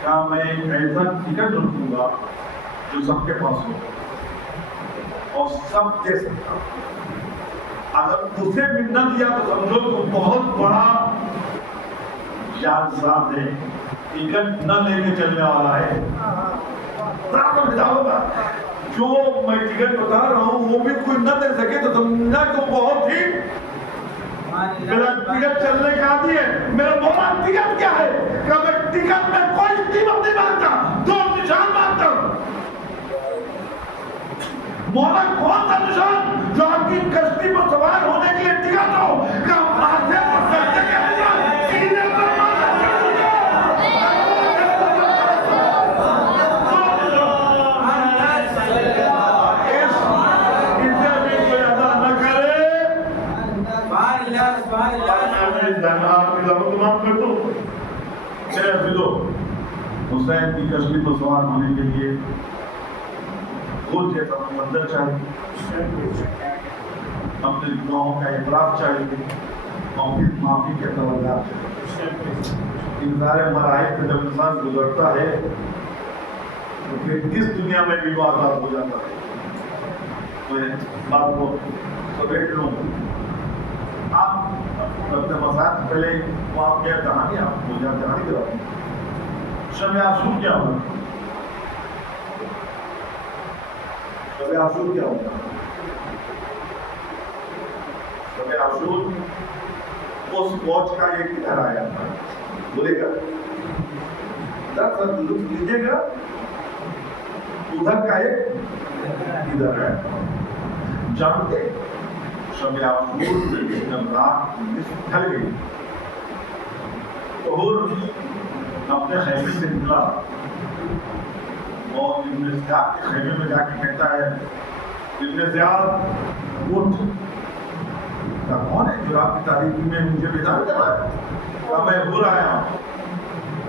کیا میں ایک ایسا ٹکٹ رکھوں گا جو سب کے پاس ہو اور سب دے سکتا ہوں؟ اگر اسے بھی نہ دیا تو سمجھو تو بہت بڑا جادساز ہے, ٹکٹ نہ لے کے چلنے والا ہے. جو میں ٹکٹ بتا رہا ہوں وہ بھی کوئی نہ دے سکے تو سمجھنا کہ بہت ہی میرا ٹکٹ چلنے کا عادی ہے. میرا مولا ٹکٹ کیا ہے کہ میں ٹکٹ میں کوئی قیمت نہیں مانگتا, دو نشان مانگتا ہوں. مولا کون سا نشان جو آپ کی کشتی پر سوار ہونے کے لیے ٹکٹ ہو کہ آپ ماتھے پر سجدے کے بعد سینے پر ماتھا ٹکو اسے بھی کوئی ادا نہ کرے. آپ کی ضرورت معاف کر دو. میرے حفظو, حسین کی کشتی پر سوار ہونے کے لیے خود جیسا مندر چاہیے, اپنے گناہوں کا اعتراف چاہیے, اور پھر معافی کے توجہ چاہیے. ان سارے مراحل سے جب انسان گزرتا ہے تو پھر اس دنیا میں بھی وہ آزاد ہو جاتا ہے. میں بات کو سمیٹ لوں. آپ اپنے مسائل سے پہلے وہ آپ کیا کہانی, آپ مجھے کہانی کراؤں. شب عاشور کیا ہوگا؟ شب عاشور کیا ہوگا؟ شب عاشور اس فوج کا ایک ادھر آیا تھا, بولے گا لطف لیجیے گا, ادھر کا ایک ادھر ہے. جانتے شب عاشور جب رات نصف ڈھل گئی تو اپنے خیمے سے نکلا اور ابن زیاد کے خیمے میں جا کے کہتا ہے, ابن زیاد اٹھ. کون ہے جو آپ کی تاریخی میں مجھے بیدار کر رہا ہے؟ کہا میں حور آیا ہوں.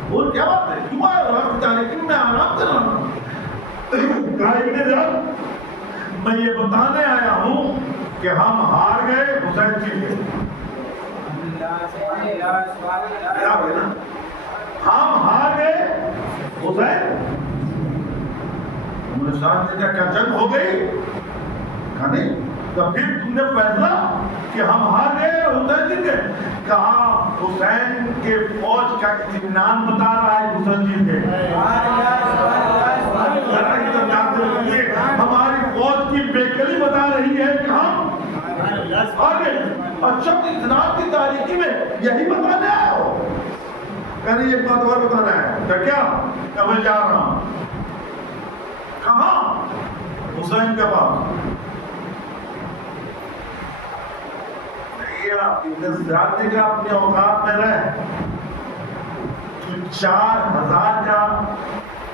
حور کیا بات ہے, کیوں آیا آپ کی تاریخی میں آرام کر رہا ہوں؟ کہا ابن زیاد میں یہ بتانے آیا ہوں کہ ہم ہار گئے, حسین جیت گئے. ہم ہار گئے, حسین ہم نے ساتھ دیکھا. کیا جنگ ہو گئی؟ کہا نہیں. تو پھر تم نے فیصلہ کہ ہم ہار گئے, حسین جیت گئے. کہا حسین کے فوج کا اطمینان بتا رہا ہے حسین جیت گئے. ہماری فوج کی بےکلی بتا رہی ہے کہ ہم آگے. اچھا اطلاعات کی تاریخی میں یہی بتانے آئے ہو؟ کہنے ایک بات اور بتانا ہے. کیا؟ کہ میں جا رہا ہوں. کہاں؟ حسین کے پاس. ابن زیاد نے کہا اپنے اوقات میں رہ, 4000 کا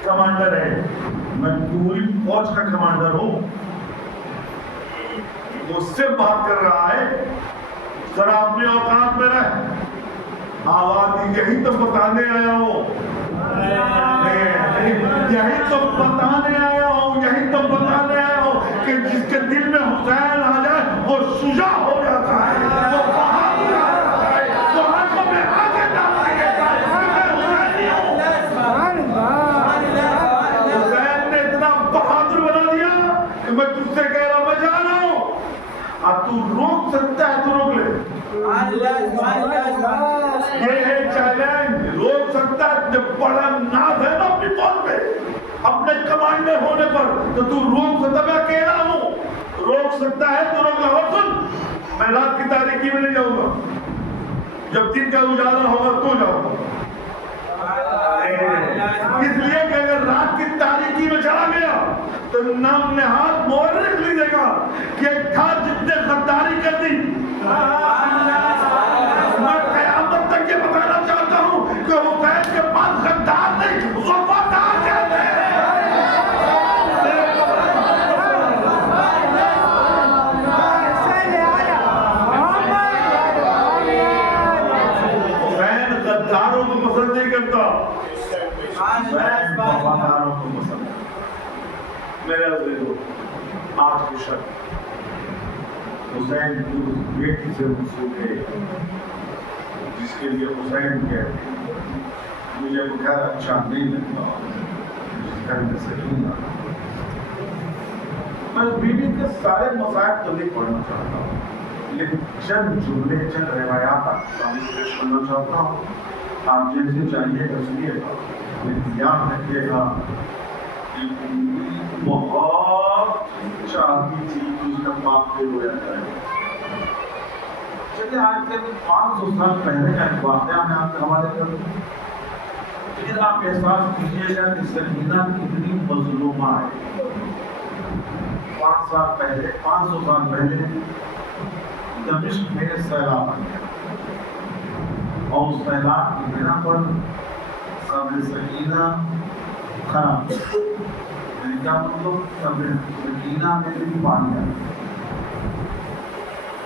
کمانڈر ہے, میں پوری فوج کا کمانڈر ہوں. اس سے بات کر رہا ہے, ذرا اپنے اوقات میں رہ. آواز یہی تو بتانے آیا ہوں, یہی تو بتانے آیا ہوں, یہی تو بتانے آیا ہوں کہ جس کے دل میں حسین آ جائے وہ شجاع ہو جاتا ہے, وہ بہادر آ جاتا ہے, وہ آنکھوں میں آگے ڈال کے کہتا ہے حسین نے اتنا بہادر بنا دیا کہ میں تجھ سے کہہ رہا میں جا رہا ہوں. اب تو روک سکتا ہے تو روک لے. یہ ہے چیلنج, روک سکتا ہے. جب بڑا ناز ہے نا اپنی فوج پہ, اپنے کمانڈر ہونے پر تو تو روک سکتا، میں اکیلا ہوں، روک سکتا ہے تو روک لو۔ اور سن، میں رات کی تاریکی میں نہیں جاؤں گا، جب دن کا اجالا ہوگا تو جاؤں گا۔ اس لیے کہ اگر رات کی تاریکی میں چلا گیا تو نام نہاد مورخ لکھے گا کہ ایک تھا جس نے غداری کر دی۔ میں قیامت تک یہ بتانا چاہتا ہوں کہ حسین کے پاس غدار نہیں، وفادار کہتے ہیں۔ حسین غداروں کو پسند نہیں کرتا، حسین وفاداروں کو پسند ہے۔ میرے عزیزو، آج کی شب حسین کی اس بیٹی سے منسوب ہے جس کے لیے حسین کہتے ہیں مجھے وہ گھر اچھا نہیں لگتا جس گھر میں سکینہ۔ میں اس بیوی کے سارے مصائب تو نہیں پڑھنا چاہتا ہوں، لیکن چند جملے چند روایات آپ کے سامنے پیش کرنا چاہتا ہوں۔ آپ جیسے چاہیے گا سنیے گا، لیکن یاد رکھیے گا کہ بہت چاہتی تھی کہ اس کا باپ پہ رویا جائے۔ چلیے آج سے 500 سال پہلے کا ایک واقعہ میں آپ کے حوالے کروں، لیکن آپ احساس کیجیے گا کہ سکینہ کتنی مظلومہ ہے۔ 500 سال پہلے دمشق میں سیلاب آ گیا اور اس سیلاب کی بنا پر قبر سکینہ خراب، کیا مطلب قبر سکینہ میں بھی پانی آ گیا۔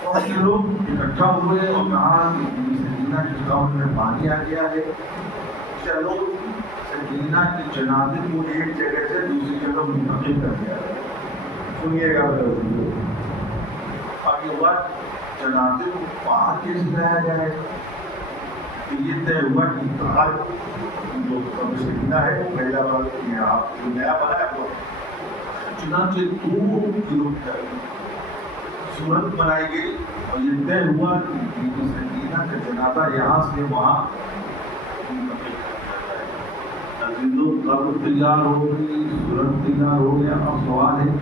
اور یہ لوگ اکٹھا ہوئے اور کہا کہ سکینہ کی قبر میں پانی آ گیا ہے، چلو سکینہ کی جنازے کو ایک جگہ سے دوسری جگہ منتقل کر دیا ہے۔ سنیے گا اب یہ وقت جنازے کو باہر کیسے لایا جائے، یہ طے ہوا کہ باہر جو قبر سکینہ ہے وہ پہلا بار آپ نیا بنایا ہوا، چنانچہ 2 کلومیٹر صورت بنائی گئی اور یہ طے ہوا کہ سکینہ کا جنازہ یہاں سے وہاں منتقل کیا جائے۔ عزیزو، قبر تیار ہو گئی، صورت تیار ہو گیا، اب سوال ہے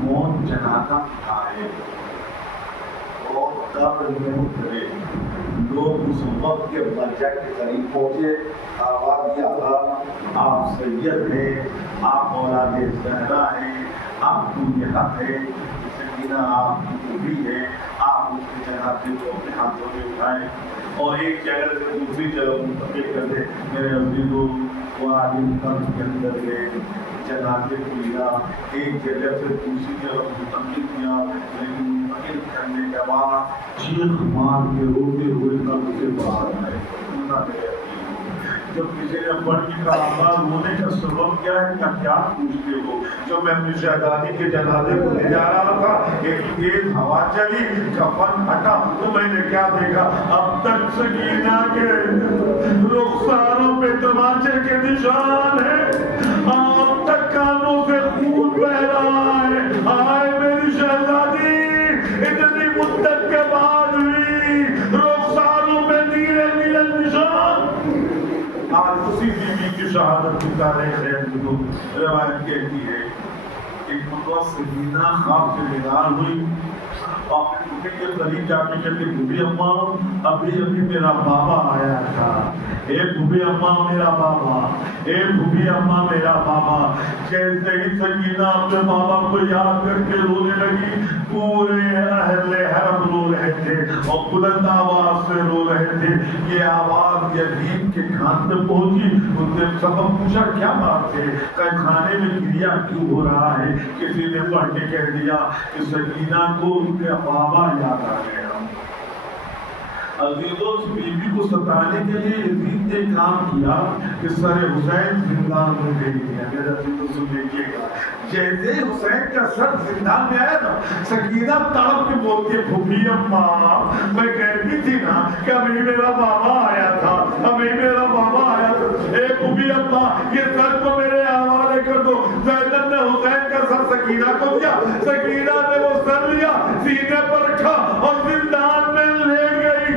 کون جنازہ اٹھائے اور قبر میں اترے۔ لوگ اس وقت کے مرجع کے قریب پہنچے، آواز دیا تھا آپ سید ہیں، آپ اولاد زہرا ہیں، آپ کو یہ حق ہے، سکینہ آپ کی بیوی ہے، آپ اس کے جنازے کو اپنے ہاتھوں میں اٹھائیں اور ایک جگہ سے دوسری جگہ منتقل کر دیں۔ میرے عزیزو، وہ عالم قبر کے اندر گئے، جنازے کو لیا، ایک جگہ سے دوسری جگہ منتقل کیا، لیکن منتقل کرنے کے بعد چیخ مار کے روتے ہوئے قبر سے باہر آئے۔ جب کسی نے پڑھ کے کہا رونے کا سبب کیا ہے، کیا پوچھتے ہو؟ جو میں اپنی شہزادی کے جنازے کو لے جا رہا تھا، ایک تیز ہوا چلی، کفن ہٹا تو میں نے کیا دیکھا، اب تک سکینہ کے رخساروں پہ تماچے کے نشان ہیں، اب تک کانوں سے خون بہ رہا ہے۔ آئے میری شہزادی اتنی مدت کے بعد ہوئی، رخساروں پہ نیلے نیلے نشان۔ آج اسی بیوی کی شہادت کی تاریخ ہے جو روایت کہتی ہے۔ ایک مرتبہ سکینہ خواب سے بیدار ہوئی اور اپنے بیٹے کے قریب جا کے کہتی، بھوبی اماں ابھی میرا بابا آیا تھا، اے بھوبی اماں میرا بابا، اے بھوبی اماں میرا بابا۔ جیسے ہی سکینہ اپنے بابا کو یاد کر کے رونے لگی، پورے اہل حرم رو رہے تھے اور بلند آواز سے رو رہے تھے۔ یہ آواز یتیم کے کان تک پہنچی، اس نے سبب پوچھا کیا بات ہے، کہ کھانے میں گریا کیوں ہو رہا ہے؟ کسی نے پڑھ کے کہہ دیا کہ سکینہ کو ان کے بابا یاد آ گیا۔ عزیزوں، اس بیوی کو ستانے کے لیے یزید نے کام کیا کہ سر حسین زندان میں بھیج دیا۔ میرے عزیزوں سن لیجیے گا، جیسے حسین کا سر زندان میں آیا نا، سکینہ تڑپ کے بولتی ہے، پھوپھی اماں میں کہتی تھی نا کہ ابھی میرا بابا آیا تھا، ابھی میرا بابا آیا تھا، اے پھوپھی اماں یہ سر کو میرے حوالے کر دو۔ زینب نے حسین کا سر سکینہ کو دیا، سکینہ نے وہ سر لیا، سینے پر رکھا اور زندان میں لے گئی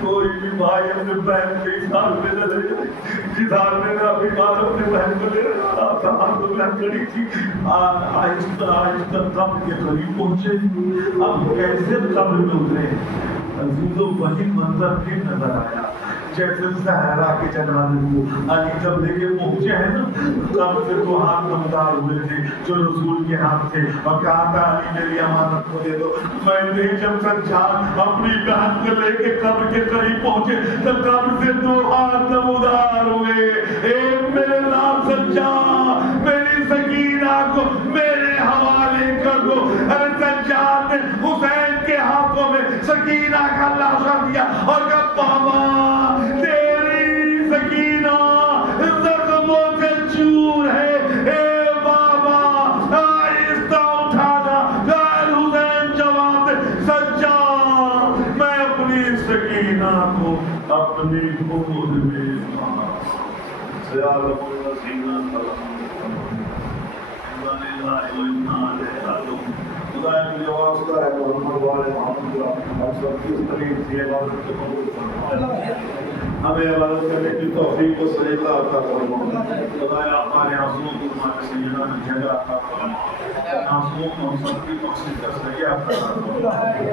کوئی بھی بھائی اپنے بہن کے اظہار میں نہ لے جائے. اظہار میں نہ اپنی بات اپنے بہن کو لے رہا تھا. ہم لوگ لڑکی تھی آہستہ آہستہ قبر کے قریب پہنچے. اب کیسے قبر میں اترے عزیزوں وہی منظر پھر نظر آیا جیسے صحرا کے جنازے کو علی جب لے کے پہنچے ہیں نا قبر سے تو ہاتھ نمودار ہوئے تھے جو رسول کے ہاتھ تھے اور کہا تھا علی میری امانت کو دے دو. میں نے جب سجاد اپنی بہن کو لے کے قبر کے قریب پہنچے تو قبر سے دو ہاتھ نمودار ہوئے. ایک میرے نام سجاد میری سکینہ کو میرے حوالے کر دو. ارے سجاد نے حسین کے ہاتھوں میں سکینہ کا لاشا دیا اور کہا بابا تیری سکینہ زخموں سے چور ہے. اے بابا آہستہ اٹھانا. حسین جواب دے سجاد میں اپنی سکینہ کو اپنی گود میں خدا مجھے واسطہ ہے محمد والے محمد ہم سب کی قریب سے عبادت کو قبول فرما. ہمیں عبادت کرنے کی توفیق و سلیقہ عطا فرما. خدایا ہمارے آنسوؤں کو ہمارے سیدنا میں جگہ عطا فرما. آنسوؤں کو ہم سب کی مقصد کا ذریعہ عطا فرما.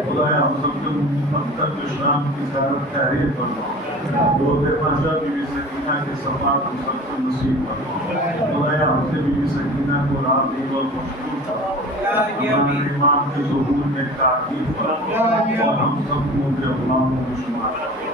خدایا ہم سب کو مقصد اسلام کی زیارت تحریر فرما. روز محشر بیوی سکینہ کے سماعت ہم سب کو نصیب فرما. خدایا ہم سے بیوی سکینہ کو رات دن اور مشکور فرما. ہمارے امام کے ظہور میں تاکید فرما اور ہم سب کو کے غلاموں میں شمار فرما.